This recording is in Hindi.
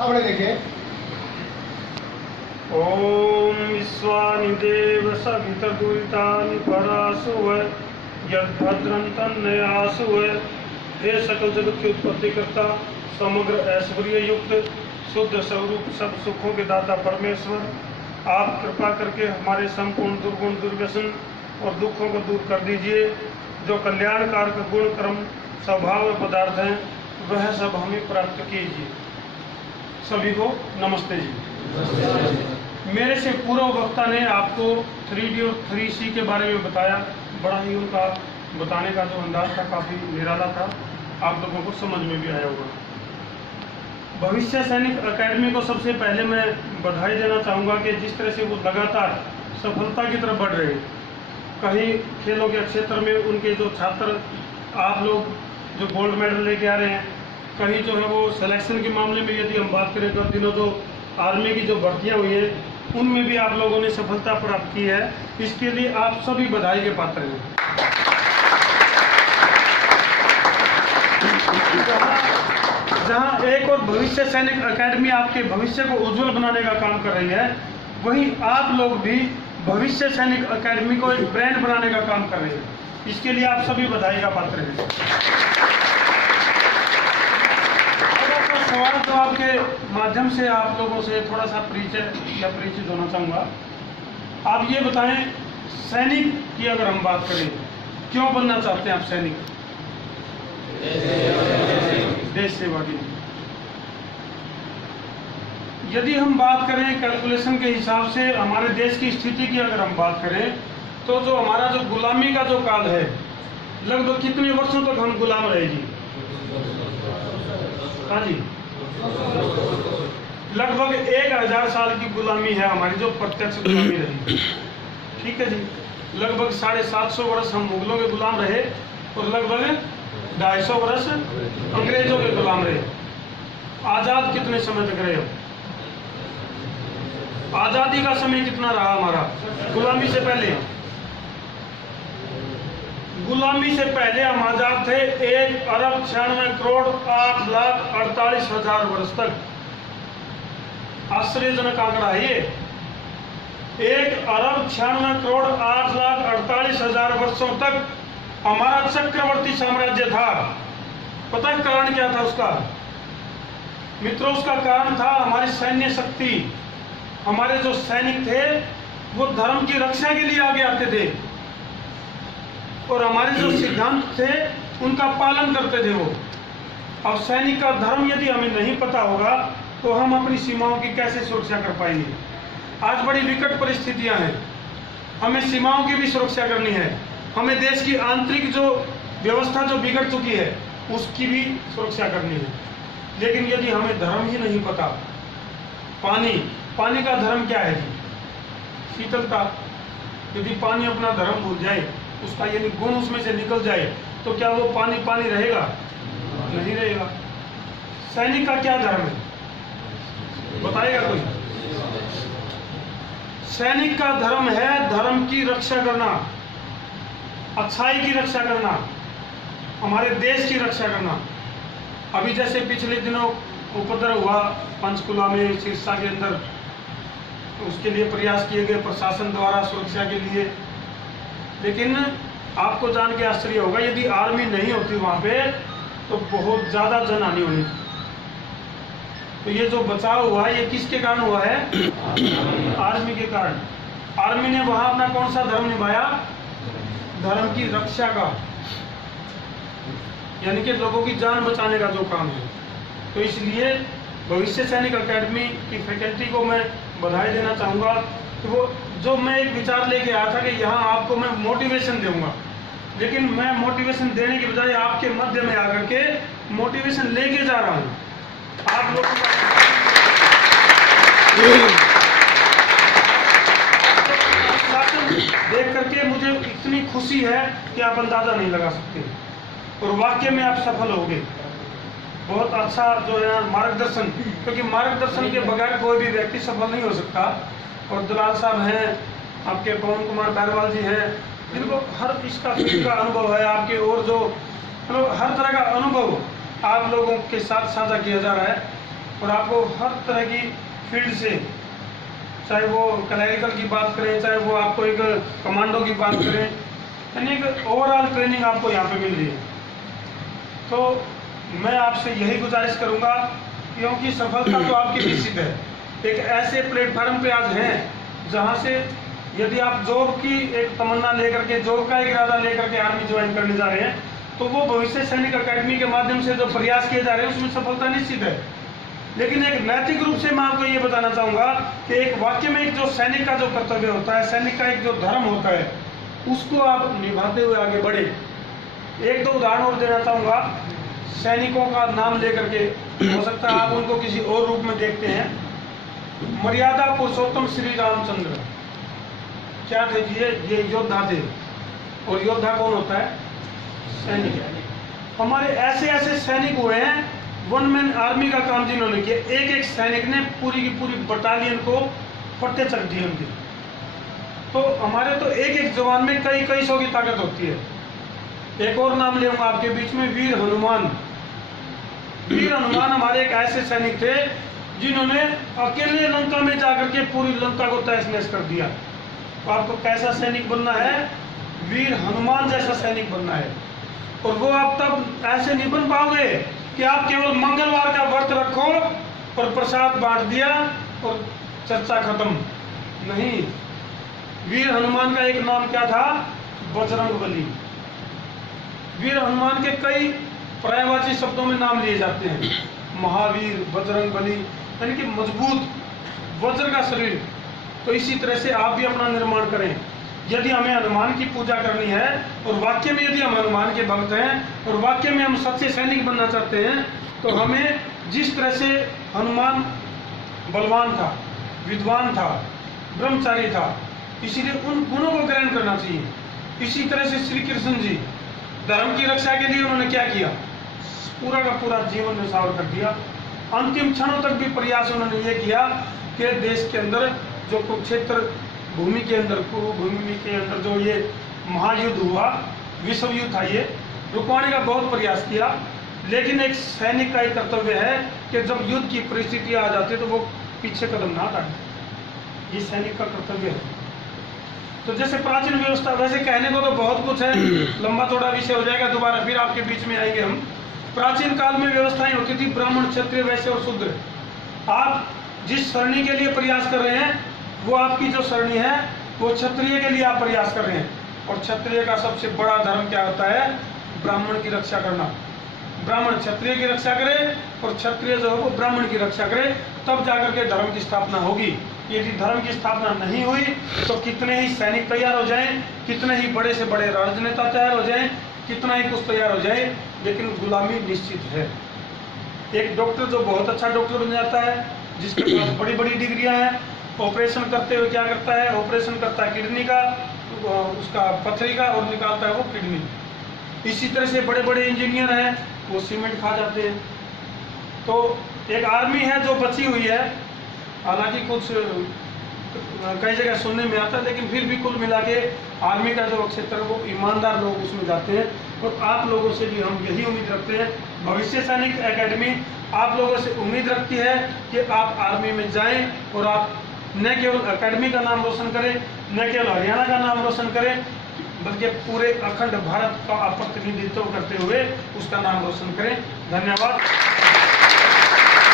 सामने देखिए। ओम विश्वानि देव सवितर्दुरितानि परासुव यद्भद्रं तन्नयासुव। हे सकल जगत की उत्पत्ति करता, समग्र ऐश्वर्य युक्त, शुद्ध स्वरूप, सब सुखों के दाता परमेश्वर, आप कृपा करके हमारे संपूर्ण दुर्गुण दुर्व्यसन और दुखों को दूर कर दीजिए। जो कल्याणकार का गुण कर्म स्वभाव पदार्थ हैं वह सब हमें प्राप्त कीजिए। सभी को नमस्ते जी। मेरे से पूर्व वक्ता ने आपको 3D और 3C के बारे में बताया। बड़ा ही उनका बताने का जो अंदाज था काफ़ी निराला था, आप लोगों को समझ में भी आया होगा। भविष्य सैनिक एकेडमी को सबसे पहले मैं बधाई देना चाहूँगा कि जिस तरह से वो लगातार सफलता की तरफ बढ़ रहे हैं। कहीं खेलों के क्षेत्र में उनके जो छात्र आप लोग जो गोल्ड मेडल लेके आ रहे हैं, कहीं जो है वो सिलेक्शन के मामले में यदि हम बात करें तो दिनों जो आर्मी की जो भर्तियाँ हुई हैं उनमें भी आप लोगों ने सफलता प्राप्त की है। इसके लिए आप सभी बधाई के पात्र हैं। जहाँ एक और भविष्य सैनिक एकेडमी आपके भविष्य को उज्जवल बनाने का काम कर रही है, वहीं आप लोग भी भविष्य सैनिक एकेडमी को एक ब्रांड बनाने का काम कर रहे हैं। इसके लिए आप सभी बधाई का पात्र हैं। सवाल जवाब के माध्यम से आप लोगों से थोड़ा सा परिचित होना चाहूँगा। आप ये बताएं, सैनिक की अगर हम बात करें, क्यों बनना चाहते हैं आप सैनिक? देश सेवा के लिए। यदि हम बात करें कैलकुलेशन के हिसाब से हमारे देश की स्थिति की अगर हम बात करें तो जो हमारा जो गुलामी का जो काल है, लगभग कितने वर्षों तक हम गुलाम रहे जी? हाँ जी, लगभग 1000 साल की गुलामी है हमारी, जो प्रत्यक्ष गुलामी रही। ठीक है जी। लगभग 750 वर्ष हम मुगलों के गुलाम रहे और लगभग 250 वर्ष अंग्रेजों के गुलाम रहे। आजाद कितने समय तक रहे? आजादी का समय कितना रहा हमारा? गुलामी से पहले, गुलामी से पहले हम आजाद थे 1,96,08,48,000 वर्ष तक। आश्चर्यजनक आंकड़ा है ये। 1,96,08,48,000 वर्षों तक हमारा चक्रवर्ती साम्राज्य था। पता है कारण क्या था उसका? मित्रों, उसका कारण था हमारी सैन्य शक्ति। हमारे जो सैनिक थे वो धर्म की रक्षा के लिए आगे आते थे और हमारे जो सिद्धांत थे उनका पालन करते थे वो। अब सैनिक का धर्म यदि हमें नहीं पता होगा तो हम अपनी सीमाओं की कैसे सुरक्षा कर पाएंगे? आज बड़ी विकट परिस्थितियां हैं, हमें सीमाओं की भी सुरक्षा करनी है, हमें देश की आंतरिक जो व्यवस्था जो बिगड़ चुकी है उसकी भी सुरक्षा करनी है। लेकिन यदि हमें धर्म ही नहीं पता, पानी का धर्म क्या है जी? शीतलता। यदि पानी अपना धर्म भूल जाए, उसका यानी गुण उसमें से निकल जाए, तो क्या वो पानी रहेगा? नहीं रहेगा। सैनिक का क्या धर्म है बताएगा कोई? सैनिक का धर्म है धर्म की रक्षा करना, अच्छाई की रक्षा करना, हमारे देश की रक्षा करना। अभी जैसे पिछले दिनों उपद्रव हुआ पंचकुला में, सिरसा के अंदर, उसके लिए प्रयास किए गए प्रशासन द्वारा सुरक्षा के लिए। लेकिन आपको जान के आश्चर्य होगा, यदि आर्मी नहीं होती वहां पे तो बहुत ज्यादा जनहानि होनी थी। तो ये जो बचाव हुआ ये किसके कारण हुआ है? आर्मी के कारण। आर्मी ने वहां अपना कौन सा धर्म निभाया? धर्म की रक्षा का, यानी कि लोगों की जान बचाने का जो काम है। तो इसलिए भविष्य सैनिक एकेडमी की फैकल्टी को मैं बधाई देना चाहूँगा कि वो जो मैं एक विचार लेके आया था कि यहाँ आपको मैं मोटिवेशन दूंगा, लेकिन मैं मोटिवेशन देने के बजाय आपके मध्य में आकर के मोटिवेशन लेके जा रहा हूँ आप लोगों का। देख करके मुझे इतनी खुशी है कि आप अंदाजा नहीं लगा सकते, और वाकई में आप सफल होंगे। बहुत अच्छा जो है मार्गदर्शन, क्योंकि मार्गदर्शन के बगैर कोई भी व्यक्ति सफल नहीं हो सकता। और दलाल साहब हैं आपके, पवन कुमार बैरवाल जी हैं, जिनको हर इसका फील्ड का अनुभव है आपके, और जो मतलब हर तरह का अनुभव आप लोगों के साथ साझा किया जा रहा है। और आपको हर तरह की फील्ड से, चाहे वो क्लैरिकल की बात करें, चाहे वो आपको एक कमांडो की बात करें, यानी एक ओवरऑल ट्रेनिंग आपको यहाँ पे मिल रही है। तो मैं आपसे यही गुजारिश करूँगा, क्योंकि सफलता तो आपकी निश्चित है। एक ऐसे प्लेटफार्म पे आज हैं जहाँ से यदि आप जॉब की एक तमन्ना लेकर के, जॉब का एक इरादा लेकर के आर्मी ज्वाइन करने जा रहे हैं, तो वो भविष्य सैनिक अकेडमी के माध्यम से जो प्रयास किए जा रहे हैं उसमें सफलता निश्चित है। लेकिन एक नैतिक रूप से मैं आपको ये बताना चाहूँगा कि एक वाक्य में एक जो सैनिक का जो कर्तव्य होता है, सैनिक का एक जो धर्म होता है, उसको आप निभाते हुए आगे बढ़े। एक दो उदाहरण और देना चाहूँगा। सैनिकों का नाम लेकर के, हो सकता है आप उनको किसी और रूप में देखते हैं। मर्यादा पुरुषोत्तम श्री रामचंद्र, क्या देखिए, ये योद्धा थे। और योद्धा कौन होता है? सैनिक। हमारे ऐसे ऐसे सैनिक हुए हैं, वन मैन आर्मी का काम जिन्होंने किया। एक एक सैनिक ने पूरी की पूरी बटालियन को फटे चक दिए उनके। तो हमारे तो एक एक जवान में कई कई सौ की ताकत होती है। एक और नाम लेऊंगा आपके बीच में, वीर हनुमान। वीर हनुमान हमारे एक ऐसे सैनिक थे जिन्होंने अकेले लंका में जाकर के पूरी लंका को तहस नहस कर दिया। तो आपको कैसा सैनिक बनना है? वीर हनुमान जैसा सैनिक बनना है। और वो आप तब ऐसे नहीं बन पाओगे कि आप केवल मंगलवार का व्रत रखो और प्रसाद बांट दिया और चर्चा खत्म। नहीं, वीर हनुमान का एक नाम क्या था? बजरंगबली। वीर हनुमान के कई पर्यायवाची शब्दों में नाम लिए जाते हैं, महावीर, बजरंगबली, यानी कि मजबूत वज्र का शरीर। तो इसी तरह से आप भी अपना निर्माण करें। यदि हमें हनुमान की पूजा करनी है और वाक्य में यदि हम हनुमान के भक्त हैं और वाक्य में हम सच्चे सैनिक बनना चाहते हैं, तो हमें जिस तरह से हनुमान बलवान था, विद्वान था, ब्रह्मचारी था, इसीलिए उन गुणों को ग्रहण करना चाहिए। इसी तरह से श्री कृष्ण जी धर्म की रक्षा के लिए उन्होंने क्या किया? पूरा का पूरा जीवन न्यौछावर कर दिया। अंतिम क्षणों तक भी प्रयास उन्होंने ये किया कि देश के अंदर जो कुरुक्षेत्र भूमि के अंदर जो ये महायुद्ध हुआ, विश्व युद्ध था, ये रुकवाने का बहुत प्रयास किया। लेकिन एक सैनिक का एक कर्तव्य है कि जब युद्ध की परिस्थिति आ जाती है तो वो पीछे कदम ना हटाए। ये सैनिक का कर्तव्य है। तो जैसे प्राचीन व्यवस्था, वैसे कहने को तो बहुत कुछ है, लंबा चौड़ा विषय हो जाएगा, दोबारा फिर आपके बीच में आएंगे हम। प्राचीन काल में व्यवस्थाएं होती थी ब्राह्मण, क्षत्रिय, वैश्य और शूद्र। आप जिस सरणी के लिए प्रयास कर रहे हैं, वो आपकी जो सरणी है वो क्षत्रिय के लिए आप प्रयास कर रहे हैं। और क्षत्रिय का सबसे बड़ा धर्म क्या होता है? ब्राह्मण की रक्षा करना। ब्राह्मण क्षत्रिय की रक्षा करे और क्षत्रिय जो है वो ब्राह्मण की रक्षा करे, तब जाकर के धर्म की स्थापना होगी। यदि धर्म की स्थापना नहीं हुई तो कितने ही सैनिक तैयार हो जाएं, कितने ही बड़े से बड़े राजनेता तैयार हो जाएं, कितना ही कुछ तैयार हो जाए, लेकिन गुलामी निश्चित है। एक डॉक्टर जो बहुत अच्छा डॉक्टर बन जाता है, जिसके पास बड़ी बड़ी डिग्रियां हैं, ऑपरेशन करते हुए क्या करता है? ऑपरेशन करता है किडनी का, उसका पथरी का, और निकालता है वो किडनी। इसी तरह से बड़े बड़े इंजीनियर हैं, वो सीमेंट खा जाते हैं। तो एक आर्मी है जो बची हुई है, हालांकि कुछ कई जगह सुनने में आता है, लेकिन फिर भी कुल मिला के आर्मी का जो क्षेत्र है वो ईमानदार लोग उसमें जाते हैं। और आप लोगों से भी हम यही उम्मीद रखते हैं। भविष्य सैनिक एकेडमी आप लोगों से उम्मीद रखती है कि आप आर्मी में जाएं और आप न केवल एकेडमी का नाम रोशन करें, न केवल हरियाणा का नाम रोशन करें, बल्कि पूरे अखंड भारत का आप प्रतिनिधित्व करते हुए उसका नाम रोशन करें। धन्यवाद।